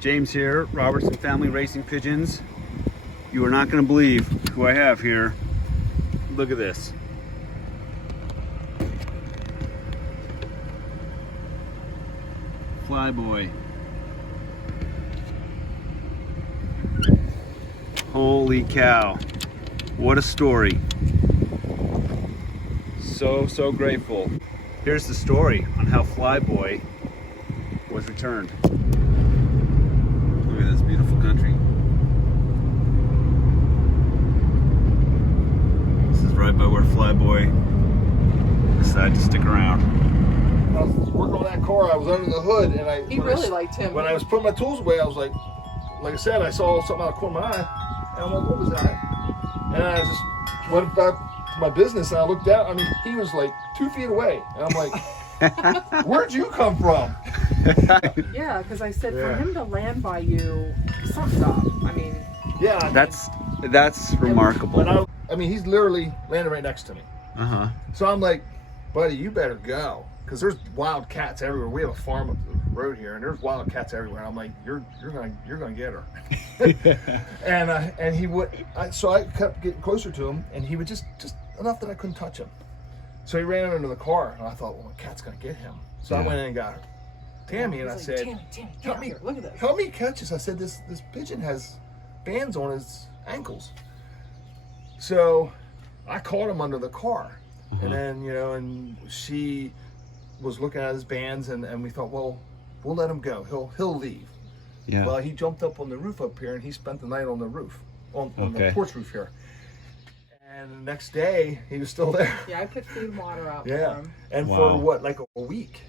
James here, Robertson Family Racing Pigeons. You are not going to believe who I have here. Look at this. Flyboy. Holy cow. What a story. So grateful. Here's the story on how Flyboy was returned. Look at this beautiful country. This is right by where Flyboy decided to stick around. I was working on that car. I was under the hood, and He really liked him. When I was putting my tools away, I was like I said, I saw something out of the corner of my eye, and I'm like, what was that? And I just went back to my business, and I looked out. I mean, he was like 2 feet away, and I'm like, where'd you come from? Yeah, because I said for him to land by you, something's up. I mean, Yeah, That's remarkable. but I mean, he's literally landed right next to me. Uh-huh. So I'm like, buddy, you better go, because there's wild cats everywhere. We have a farm up the road here, and there's wild cats everywhere. I'm like, you're gonna get her. and he would. So I kept getting closer to him, and he would just enough that I couldn't touch him. So he ran under the car, and I thought, well, the cat's gonna get him. So I went in and got her, Tammy, and I like, said, Tammy, help me, look at this. help me catch this. I said, this pigeon has bands on his ankles. So I caught him under the car. And then, and she was looking at his bands, and we thought, well, we'll let him go. He'll leave. Yeah. Well, he jumped up on the roof up here, and he spent the night on the roof, on the porch roof here. And the next day, he was still there. Yeah, I put food and water out Yeah. for him. And Wow. for what, like a week,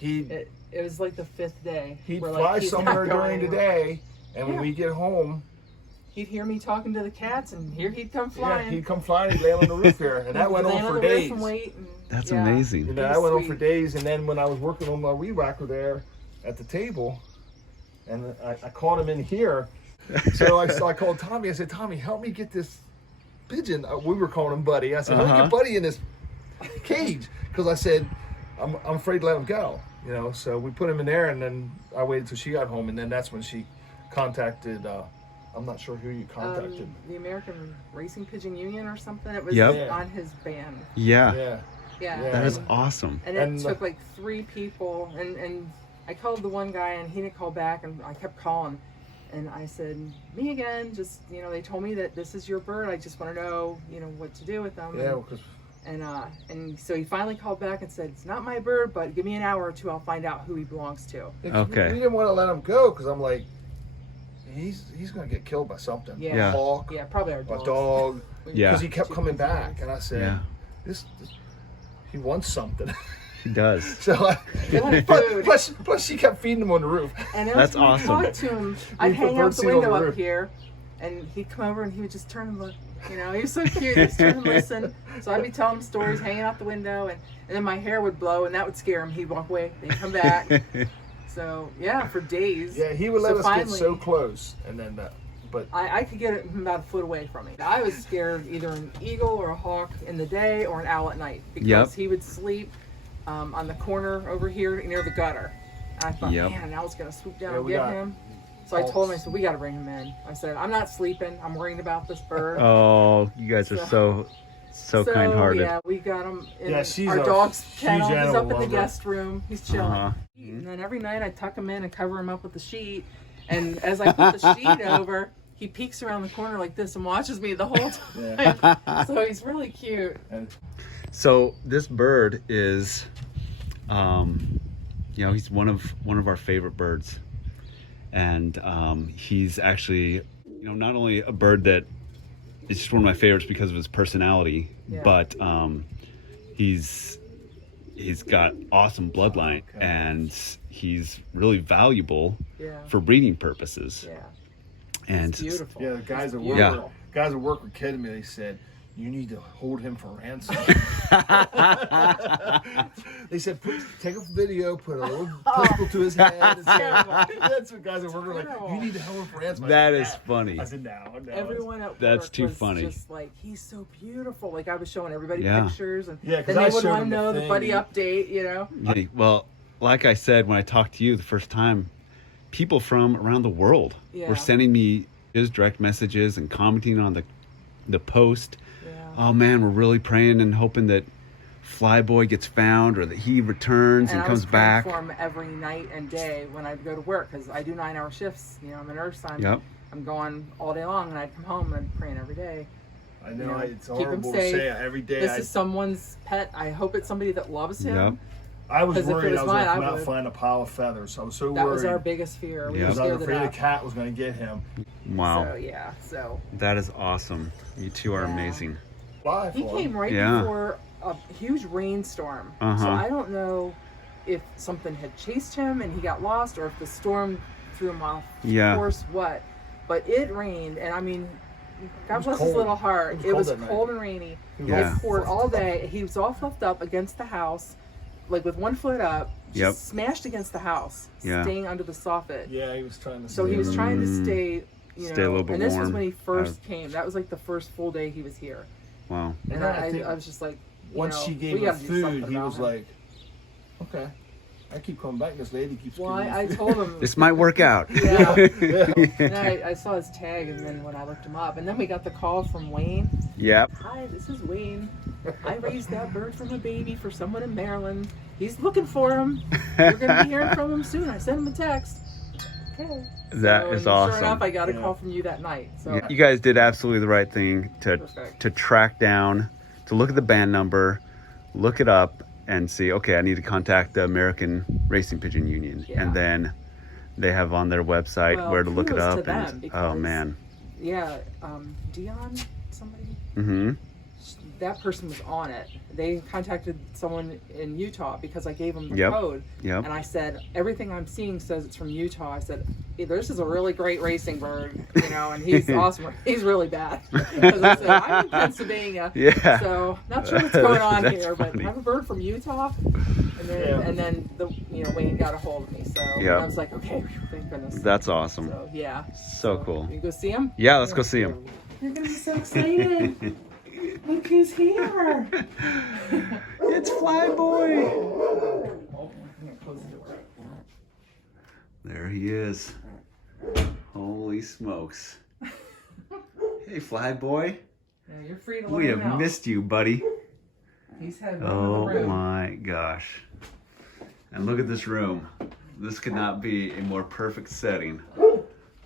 It was like the 5th day. he'd where, fly he's not somewhere going during the anywhere. day, and when Yeah. we get home, He'd hear me talking to the cats, and here he'd come yeah, flying. he'd come flying, he'd land on the roof here, and that went Land on for the roof days. and wait, and, That's yeah. amazing. You know, Pretty I went on for sweet. days, and then when I was working on my weed whacker there at the table, and I caught him in here, so I called Tommy. I said, Tommy, help me get this pigeon. We were calling him Buddy. I said, help me get Buddy in this cage, because I said, I'm afraid to let him go. So we put him in there, and then I waited till she got home, and then that's when she contacted. I'm not sure who you contacted. The American Racing Pigeon Union or something. It was Yep. on his band. Yeah. Yeah. Yeah. That is awesome. And And it took like 3 people, and I called the one guy, and he didn't call back, and I kept calling, and I said, me again, just, they told me that this is your bird, I just want to know, what to do with them. Yeah, because And so he finally called back and said, it's not my bird, but give me an hour or two, I'll find out who he belongs to. Okay. we didn't want to let him go, because I'm like, he's gonna get killed by something. Yeah. Yeah. A hawk, Yeah, probably our a dogs. dog. Yeah. Because he kept coming back, and I said, Yeah. this he wants something. He does. So wanted food. plus she kept feeding him on the roof. And That's when I awesome. talked to him, I'd put hang out bird the seed on window the up roof. here, and he'd come over and he would just turn and look. He was so cute. He'd turn and listen. So I'd be telling him stories, hanging out the window, and then my hair would blow, and that would scare him. He'd walk away, then he'd come back. So yeah, for days. Yeah, he would let us get finally, so close, and then but I could get him about a foot away from me. I was scared either an eagle or a hawk in the day or an owl at night, because Yep. he would sleep on the corner over here near the gutter. And I thought, Yep. man, an owl's gonna swoop down Yeah, and we get got him. So I told him, I said, we got to bring him in. I said, I'm not sleeping. I'm worrying about this bird. Oh, you guys are so kind-hearted. Yeah, we got him in Yeah, she's our a dog's huge kennel. He's animal up in the lover. guest room. He's chilling. Uh-huh. And then every night I tuck him in and cover him up with the sheet. And as I put the sheet over, he peeks around the corner like this and watches me the whole time. So he's really cute. So this bird is, he's one of our favorite birds, and he's actually, not only a bird that is just one of my favorites because of his personality, Yeah. but he's got awesome bloodline, and he's really valuable Yeah. for breeding purposes. Yeah. And It's beautiful. yeah, the guys that It's work beautiful. guys that work were kidding me. They said, you need to hold him for ransom. They said, take a video, put a little pistol to his head. And say, that's what guys at work were like, you need to hold him for ransom. I That said, is funny. I said, no. Everyone at That's work too was funny. just like, he's so beautiful. Like I was showing everybody Yeah. pictures, and Yeah, 'cause then I they would showed want to them the know the thing. buddy update. Hey, well, like I said when I talked to you the first time, people from around the world Yeah. were sending me his direct messages and commenting on the post. Yeah. Oh man, we're really praying and hoping that Flyboy gets found or that he returns and I comes was praying back. for him every night and day when I'd go to work, because I do 9-hour shifts. You know, I'm a nurse. Yep. I'm going all day long, and I'd come home and I'm praying every day. I know, You know, it's keep him horrible to safe. say every day. This is someone's pet. I hope it's somebody that loves him. Yep. I was 'cause if it worried was I was mine, going to I come out would. and find a pile of feathers. I was so That worried. was our biggest fear. We Yeah. were because I was scared of afraid a that. cat was going to get him. Wow. So yeah, so That is awesome. You two are Yeah. amazing. Fly he for came him. right Yeah. before a huge rainstorm. Uh-huh. So I don't know if something had chased him and he got lost, or if the storm threw him off Yeah. course. What? But it rained, and I mean, God was bless his cold. little heart. It It was was cold that cold and rainy. Yeah. It poured all day. He was all fluffed up against the house, like with one foot up, just Yep. smashed against the house, Yeah. staying under the soffit. Yeah, he was trying to So he was trying to stay, you Stay a know, little bit and this was warm. when he first came. That was like the first full day he was here. Wow. And And I I think was just like, you once know, she we gave him gotta do something food, he about was him. like, okay, I keep coming back. This lady keeps Well, giving me I food." told him. This might work out. Yeah. Yeah. And I saw his tag, and then when I looked him up, and then we got the call from Wayne. Yep. Hi, this is Wayne. I raised that bird from a baby for someone in Maryland. He's looking for him. We're gonna be hearing from him soon. I sent him a text. Okay. That So, is and awesome. Sure enough, I got a Yeah. call from you that night. So You guys did absolutely the right thing Perfect. to track down, to look at the band number, look it up, and see, okay, I need to contact the American Racing Pigeon Union. Yeah. And then they have on their website Well, where to look it kudos to up. them, And, oh, because- man. yeah, Dion, somebody. Mm-hmm. That person was on it. They contacted someone in Utah because I gave them the Yep. code. Yep. And I said, everything I'm seeing says it's from Utah. I said, hey, this is a really great racing bird, you know, and he's awesome. He's really bad. 'Cause I said, I'm in Pennsylvania. Yeah. So not sure what's going on That's here, but funny. I have a bird from Utah. And then the Wayne got a hold of me. So Yep. I was like, okay, thank goodness. That's awesome. So yeah. So cool. You go see him? Yeah, let's go see him. You're gonna be so excited. Look who's here. It's Flyboy. Oh, I'm gonna close the door. There he is. Holy smokes. Hey, Flyboy. Yeah, you're free to We let him have out. missed you, buddy. He's had one Oh in the room. my gosh. And look at this room. This could not be a more perfect setting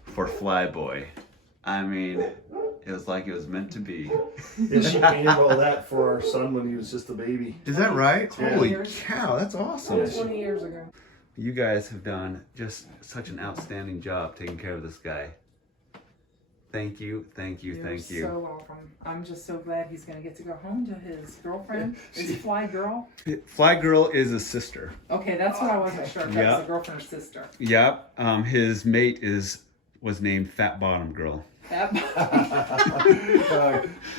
for Flyboy. I mean, it was like it was meant to be. Yeah, she painted all that for our son when he was just a baby. Is that right? 20 Holy years. cow, that's awesome. 20 years ago. You guys have done just such an outstanding job taking care of this guy. Thank you, thank you, You're thank you. so welcome. I'm just so glad he's going to get to go home to his girlfriend, his fly girl. Fly Girl is a sister. Okay, that's what I wasn't sure. If Yeah. that's a girlfriend or sister. Yep. His mate was named Fat Bottom Girl. That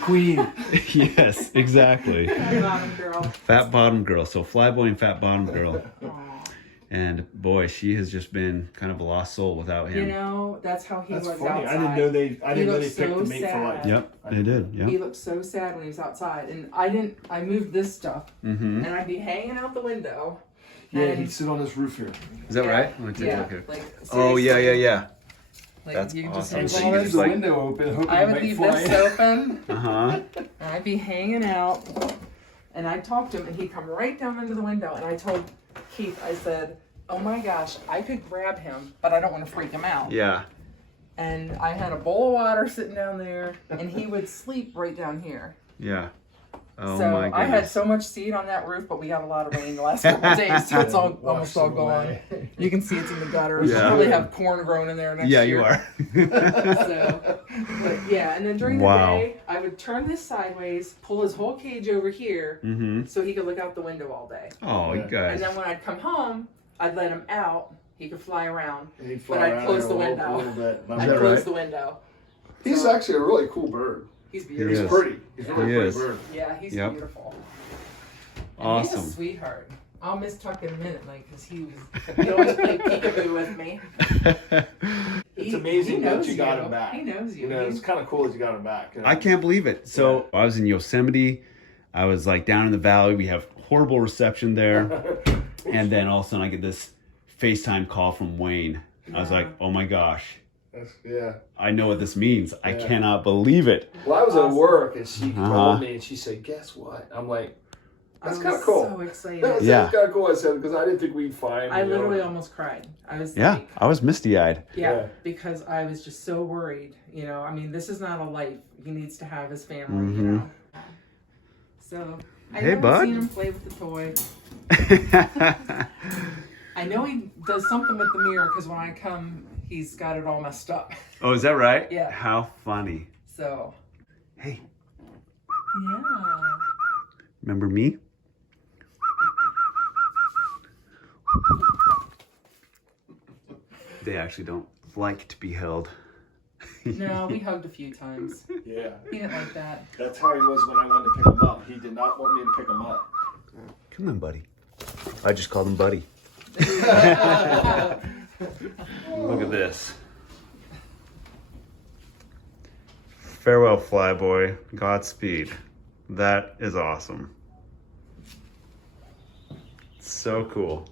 Queen. Yes, exactly. bottom girl. Fat Bottom Girl. So Flyboy and Fat Bottom Girl. Aw. And boy, she has just been kind of a lost soul without You him. that's that's how he That's was funny. outside. I didn't know they looked picked so the mate for life. sad. Yep, they did. He Yep. looked so sad when he was outside, and I moved this stuff, Mm-hmm. and I'd be hanging out the window. Yeah, and- he'd sit on this roof here. Is that Yeah, right? Let me take a yeah, look here. like, Oh yeah, yeah, seriously, yeah. Like, That's you just awesome. have And So she all you leaves this- just the like- window open, hoping I he would might leave fly this in. open, Uh huh. and I'd be hanging out, and I'd talk to him, and he'd come right down into the window, and I told Keith, I said, oh my gosh, I could grab him, but I don't want to freak him out. Yeah. And I had a bowl of water sitting down there, and he would sleep right down here. Yeah. Oh so my I had goodness. so much seed on that roof, but we got a lot of rain the last couple of days, so it's all almost Washed all it gone. away. You can see it's in the gutters. Yeah. We'll probably have corn growing in there next Yeah, year. you are. So, but yeah, and then during the Wow. day, I would turn this sideways, pull his whole cage over here, Mm-hmm. so he could look out the window all day. Oh, you Yeah. guys. And then when I'd come home, I'd let him out. He could fly around. And he'd But fly I'd around close there the a window. little bit. And I'd that close right? the window. He's actually a really cool bird. He's He He's beautiful. is. pretty. He's a really He pretty is. bird. Yeah, he's Yep. beautiful. And Awesome. He's a sweetheart. I'll miss Tuck in a minute, like, because he always played peekaboo with me. It's amazing that knows you got him back. He knows you. You know, it's kind of cool that you got him back. You know? I can't believe it. So I was in Yosemite. I was like down in the valley. We have horrible reception there. And then all of a sudden I get this FaceTime call from Wayne. I was Yeah. like, oh my gosh, Yeah. I know what this means. I Yeah. cannot believe it. Well, I was at Awesome. work and she Uh-huh. called me and she said, "Guess what?" I'm like, "That's I kind was of cool." So excited. I said, Yeah. "That's kind of cool." I said because I didn't think we'd find. I you know. literally almost cried. I was Yeah, like, I was misty-eyed. Yeah. because I was just so worried. You know, I mean, this is not a life. He needs to have his family. Mhm. You know. So I Hey, haven't bud. seen him play with the toy. I know he does something with the mirror because when I come, he's got it all messed up. Oh, is that right? Yeah. How funny. So Hey, yeah. remember me? They actually don't like to be held. No, we hugged a few times. Yeah. He didn't like that. That's how he was when I wanted to pick him up. He did not want me to pick him up. Come on, buddy. I just called him buddy. Look at this. Farewell, Flyboy. Godspeed. That is awesome. So cool.